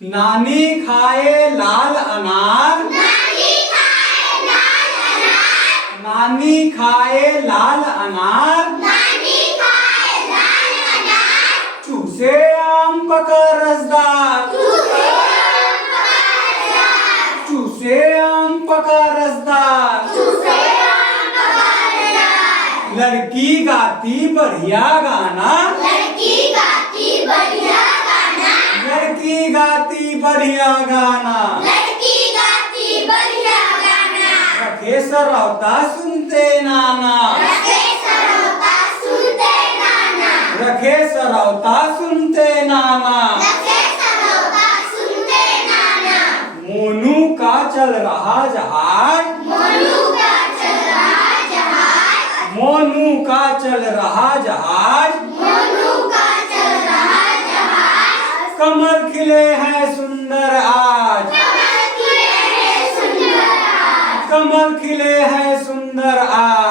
नानी खाए लाल अनार, नानी खाए लाल अनार, चूसे आम पका रसदार, चूसे आम पका रसदार, लड़की गाती बढ़िया गाना, लड़की गाती बढ़िया गाना, रखे सरौता सुनते नाना, रखे सरौता सुनते नाना, मोनू का चल रहा जहाज, मोनू का चल रहा जहाज, कमल खिले हैं सुंदर आज, कमल खिले हैं सुंदर आज।